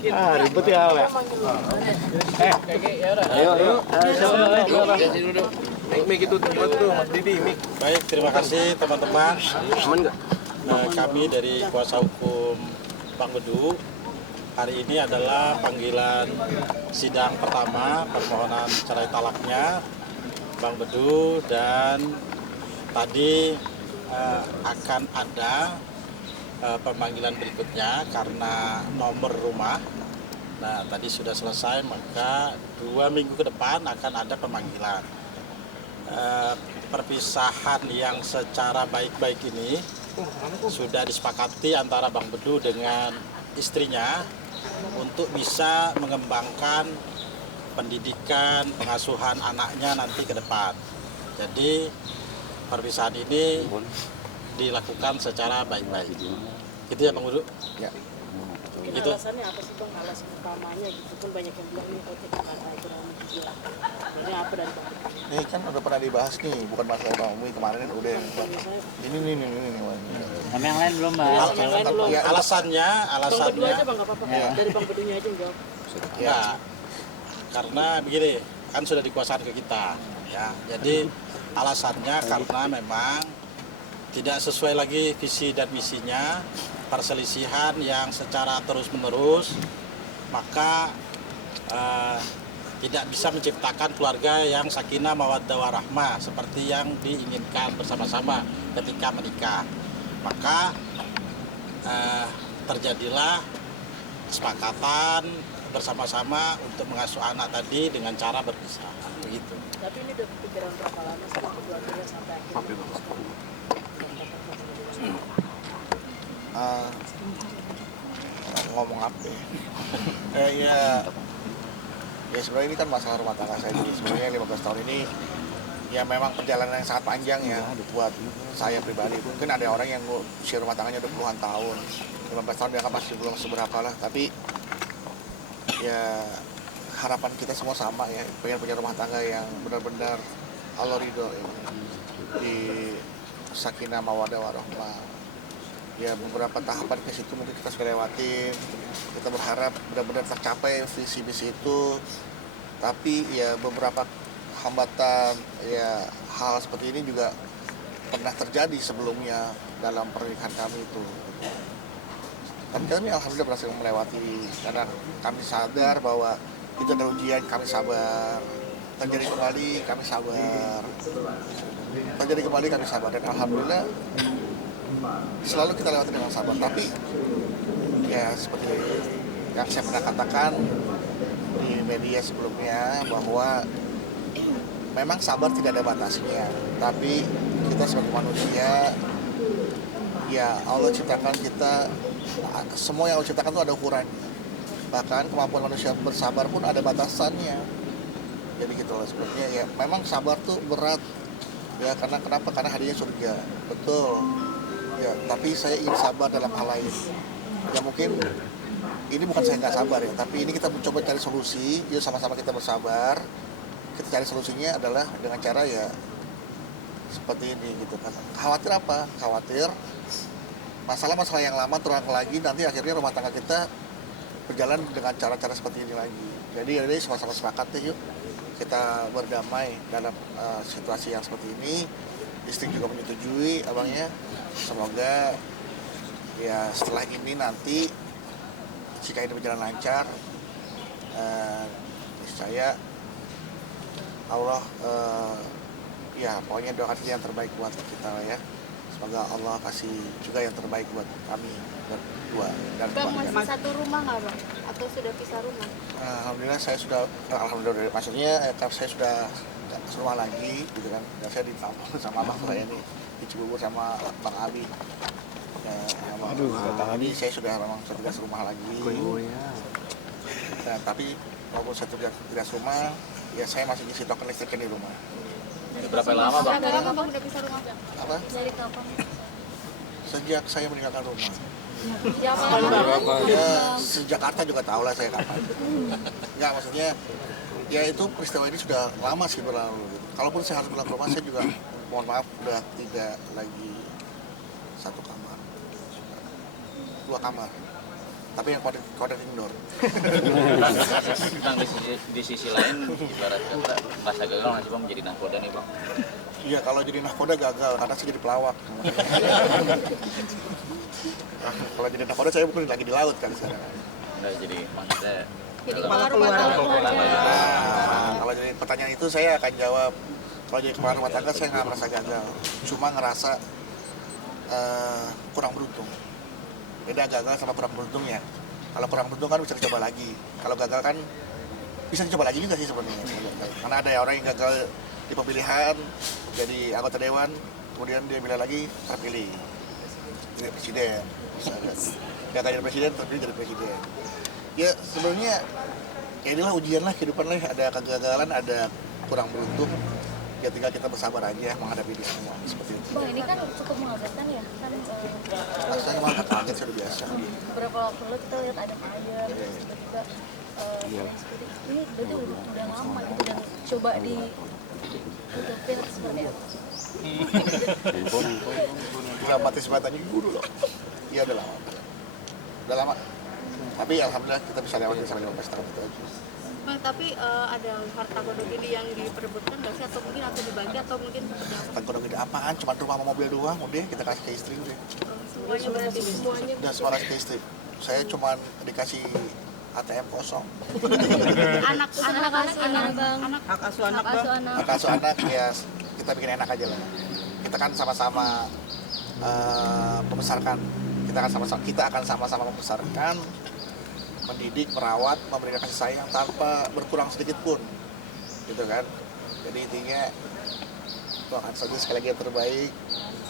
Ribet ya, Pak. Ayo. Mik itu Mas Didi, Mik. Baik, terima kasih teman-teman. Kami dari kuasa hukum Bang Bedu. Hari ini adalah panggilan sidang pertama permohonan cerai talaknya Bang Bedu, dan tadi akan ada pemanggilan berikutnya karena nomor rumah. Nah, tadi sudah selesai, maka 2 minggu ke depan akan ada pemanggilan. Perpisahan yang secara baik-baik ini sudah disepakati antara Bang Bedu dengan istrinya untuk bisa mengembangkan pendidikan, pengasuhan anaknya nanti ke depan. Jadi perpisahan ini dilakukan secara baik-baik. Gitu ya Bang Bedu? Ya. Mungkin Gitu. alasannya apa sih Bang, alasan utamanya gitu kan banyak yang bilang ini OTT karena ekonomi gila. Ini apa dari Bang? Ini kan udah pernah dibahas nih, bukan masalah ekonomi kemarin udah. Ini. Sama yang lain belum, Mbak. Yang lain belum. Ya, alasannya Bang Bedu aja Bang, nggak apa-apa. Ya. Dari Bang Bedunya aja yang jawab. ya, karena begini, kan sudah dikuasakan ke kita. Ya, jadi alasannya karena memang tidak sesuai lagi visi dan misinya, perselisihan yang secara terus-menerus, maka tidak bisa menciptakan keluarga yang sakinah mawaddah warahmah seperti yang diinginkan bersama-sama ketika menikah. Maka terjadilah kesepakatan bersama-sama untuk mengasuh anak tadi dengan cara berpisah, begitu. Tapi ini udah kepikiran berapa lama sih kedua akhirnya sampai akhirnya? Ngomong apa ya? Ya sebenarnya ini kan masalah rumah tangga saya. Jadi sebenarnya 15 tahun ini ya memang perjalanan yang sangat panjang ya buat saya pribadi. Mungkin ada orang yang usia rumah tangganya udah puluhan tahun, 15 tahun dianggap masih belum seberapa lah. Tapi ya harapan kita semua sama ya, pengen punya rumah tangga yang benar-benar Allah ridho ya, di sakinah mawaddah warahmah. Ya beberapa tahapan ke situ mungkin kita sudah lewatin. Kita berharap benar-benar tercapai visi misi itu. Tapi ya beberapa hambatan ya hal seperti ini juga pernah terjadi sebelumnya dalam pernikahan kami itu. Tapi kami alhamdulillah berhasil melewati, karena kami sadar bahwa itu adalah ujian, kami sabar. Terjadi kembali kami sabar. Terjadi kembali kami sabar, dan alhamdulillah selalu kita lewati dengan sabar. Tapi ya seperti yang saya pernah katakan di media sebelumnya, bahwa memang sabar tidak ada batasnya. Tapi kita sebagai manusia, ya Allah ciptakan kita, semua yang Allah ciptakan itu ada ukurannya. Bahkan kemampuan manusia bersabar pun ada batasannya. Jadi gitu loh sebenarnya, ya memang sabar tuh berat ya, karena kenapa? Karena hadiahnya surga, betul ya. Tapi saya ingin sabar dalam hal lain ya. Mungkin ini bukan saya nggak sabar ya, tapi ini kita mencoba cari solusi. Yuk sama-sama kita bersabar. Kita cari solusinya adalah dengan cara ya seperti ini gitu kan. Khawatir apa? Khawatir masalah-masalah yang lama terulang lagi, nanti akhirnya rumah tangga kita berjalan dengan cara-cara seperti ini lagi. Jadi ini sama-sama sepakat deh, yuk kita berdamai dalam situasi yang seperti ini. Istri juga menyetujui abangnya. Semoga ya setelah ini nanti jika ini berjalan lancar, saya Allah ya pokoknya doakan yang terbaik buat kita ya. Semoga Allah kasih juga yang terbaik buat kami berdua dan Bang, masih satu rumah nggak Bang? Atau sudah pisah rumah? alhamdulillah saya sudah, alhamdulillah maksudnya saya sudah serumah lagi gitu kan. Dan saya ditampung sama abang saya ini di Cibubur sama Bang Abi. Ini saya sudah memang tidak serumah lagi. Nah, tapi walaupun saya tidak serumah, ya saya masih ngisi token listriknya di rumah. Berapa lama Bang? Berapa lama Bang udah pisah rumah? Apa? Dari kapan? Sejak saya meninggalkan rumah. Zaman Ya sejak Jakarta juga tahu lah saya kapan. Enggak, maksudnya ya itu peristiwa ini sudah lama sih berlalu. Kalaupun saya harus pulang ke rumah, saya juga mohon maaf udah tidak lagi satu kamar, 2 kamar. tapi yang kode indoor. Bang, di sisi lain ibarat kata masa gagal nggak sih bang menjadi nahkoda nih bang? Iya, kalau jadi nahkoda gagal karena saya jadi pelawak. Kalau jadi nahkoda saya bukan lagi di laut kan sekarang. Nggak, jadi maksudnya Jadi Malah keluar rumah keluar. tangga. Nah, kalau jadi pertanyaan itu saya akan jawab, kalau jadi kepala rumah tangga saya nggak merasa gagal, cuma ngerasa kurang beruntung. Beda gagal sama kurang beruntungnya. Kalau kurang beruntung kan bisa dicoba lagi. Kalau gagal kan bisa dicoba lagi juga sih sebenarnya. Karena ada orang yang gagal di pemilihan jadi anggota dewan, kemudian dia bilang lagi terpilih jadi presiden. Misalnya. Gagal jadi presiden, terpilih jadi presiden. Ya sebenarnya ya inilah ujian lah kehidupan lah, ada kegagalan, ada kurang beruntung. Ya tinggal kita bersabar aja menghadapi ini semua seperti itu. Bang, ini kan cukup mengagetkan ya, kan Rasanya malah kaget sudah biasa. beberapa waktu lalu kita lihat ada fire, tiba-tiba seperti ini berarti udah lama gitu dan coba ditutupin seperti apa? Dramatis banget aja dulu loh. Iya udah lama. Udah lama. Tapi alhamdulillah kita bisa lewatin sampai 15 tahun itu aja. Bang, tapi ada harta gondok ini yang diperebutkan nggak sih atau mungkin atau dibagi atau mungkin seperti apa? Kan kalau gede apaan? Cuma rumah sama mobil doang, udah kita kasih ke istri udah. Semuanya berarti semuanya. Udah semua kasih ke istri. Saya cuma dikasih ATM kosong. Anak-anak bang. Hak asuh anak Hak bang. asuh anak. Hak asuh anak ya kita bikin enak aja lah. Kita kan sama-sama membesarkan. Kita akan sama-sama membesarkan, mendidik, merawat, memberikan kasih sayang tanpa berkurang sedikit pun, gitu kan. Jadi intinya doakan saja sekali lagi yang terbaik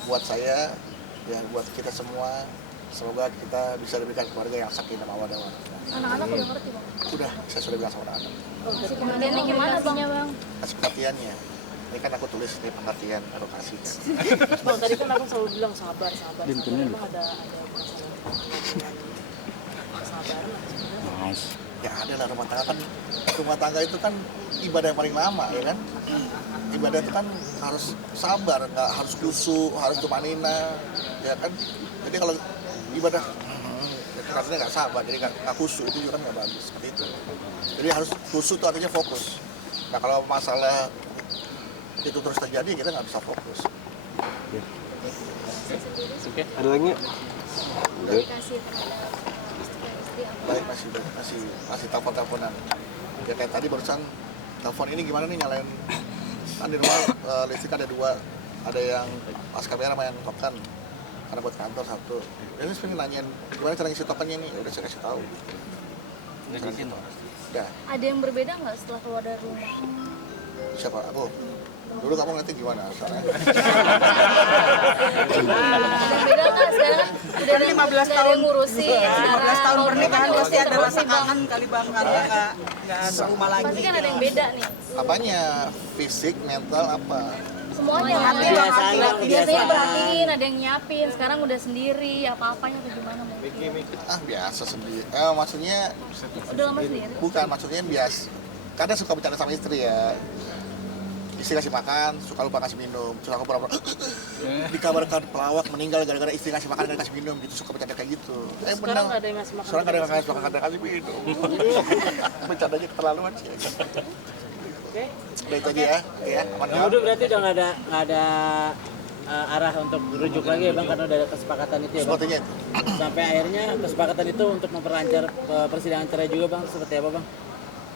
buat saya, ya buat kita semua. Semoga kita bisa diberikan keluarga yang sakinah mawaddah warahmah. Anak-anak udah ngerti bang. Udah, saya sudah bilang sama anak-anak. Kasih pengertiannya gimana bang? Kasih pengertiannya. Ini kan aku tulis ini pengertian, aku kasih kan. Bang, tadi kan aku selalu bilang sabar. Memang ada masalah. Ya ada lah rumah tangga itu kan ibadah yang paling lama ya kan. Ibadah itu kan harus sabar, nggak harus khusyuk, harus tumanina, ya kan. Jadi kalau ibadah katanya nggak sabar, jadi nggak khusyuk, itu juga kan nggak bagus seperti itu. Jadi harus khusyuk itu artinya fokus. Nah kalau masalah itu terus terjadi kita nggak bisa fokus. Ada lagi? Dedikasi terhadap istri apa? Baik, masih telepon-teleponan. Ya kayak tadi barusan telepon ini gimana nih nyalain, kan di rumah listrik ada dua, ada yang pasca merah sama yang token, karena buat kantor satu. Ini pengen nanyain gimana cara ngisi tokennya nih, ya udah saya kasih tahu. Udah. Ada yang berbeda nggak setelah keluar dari rumah? Siapa? Aku. Dulu kamu ngerti gimana soalnya? Beda nggak sekarang udah Kan 15 tahun ngurusin 15 tahun pernikahan pasti ada terus rasa nih, Bang. kangen kali bang kalau nggak serumah lagi. Pasti kan ada yang beda nih. Apanya? Fisik, mental, apa? Semuanya Hati, ada. Bang, Biasanya perhatiin, ada yang nyiapin. Sekarang udah sendiri, apa-apanya atau gimana mungkin? Biasa sendiri. Maksudnya Udah lama sendiri. bukan, maksudnya biasa. Kadang suka bercanda sama istri ya. Istri kasih makan, suka lupa kasih minum. Terus aku pura-pura dikabarkan pelawak meninggal gara-gara istri kasih makan dan kasih minum gitu, suka bercanda kayak gitu. Sekarang nggak ada yang ngasih makan. Sekarang kadang nggak ngasih makan, kadang kasih minum. Bercandanya keterlaluan sih. Oke. Udah itu aja ya. Aman ya. Udah berarti udah nggak ada arah untuk rujuk lagi ya bang karena udah ada kesepakatan itu ya bang. Sepertinya itu. Sampai akhirnya kesepakatan itu untuk memperlancar persidangan cerai juga bang seperti apa bang?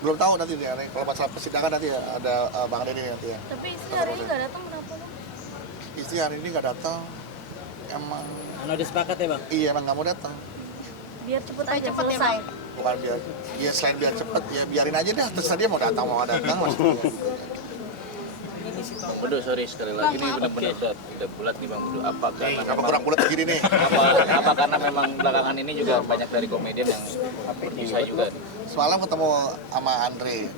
Belum tahu nanti dia. Kalau masalah persidangan nanti ya ada Bang Denny nanti ya. Tapi istri hari ini nggak datang kenapa bang? Istri hari ini nggak datang. Emang Karena udah sepakat ya bang? iya emang nggak mau datang. Biar cepet aja selesai. Bukan biar ya selain biar cepet ya biarin aja dah, terserah dia mau datang mau nggak datang maksudnya. Betul, sorry sekali lagi ini benar-benar udah bulat nih bang. Apa karena Apa kurang bulat begini nih? apa karena memang belakangan ini juga banyak dari komedian yang bisa juga. Semalam ketemu sama Andre,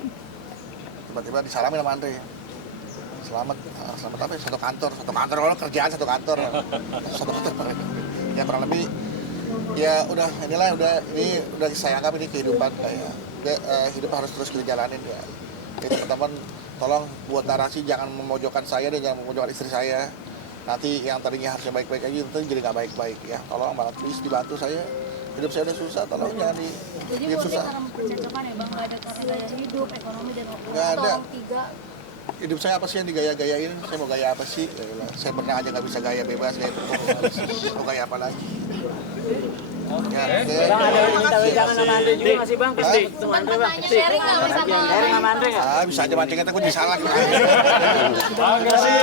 tiba-tiba disalamin sama Andre. Selamat apa ya? Satu kantor kalau kerjaan satu kantor. Ya kurang lebih ya udah inilah ini udah saya anggap ini kehidupan kayak hidup harus terus kita jalanin ya. Jadi teman-teman tolong buat narasi jangan memojokkan saya dan jangan memojokkan istri saya. Nanti yang tadinya harusnya baik-baik aja itu jadi nggak baik-baik ya. Tolong banget please dibantu saya hidup saya udah susah, tolong jangan Jadi hidup buat susah. cara mempercocokkan ya bang, nggak ada karena gaya hidup, ekonomi dan Nggak ada. tolong tiga. Hidup saya apa sih yang digaya-gayain? Saya mau gaya apa sih? Yaelah, saya pernah aja nggak bisa gaya bebas, gaya mau gaya apa lagi? Ya, Bang ada minta wejangan sama Andre juga nggak sih bang? Pasti ketemu Andre bang. Pasti. Sharing nggak bisa bang? Sharing sama Andre nggak? bisa aja mancing, kita gue disalah. Terima kasih.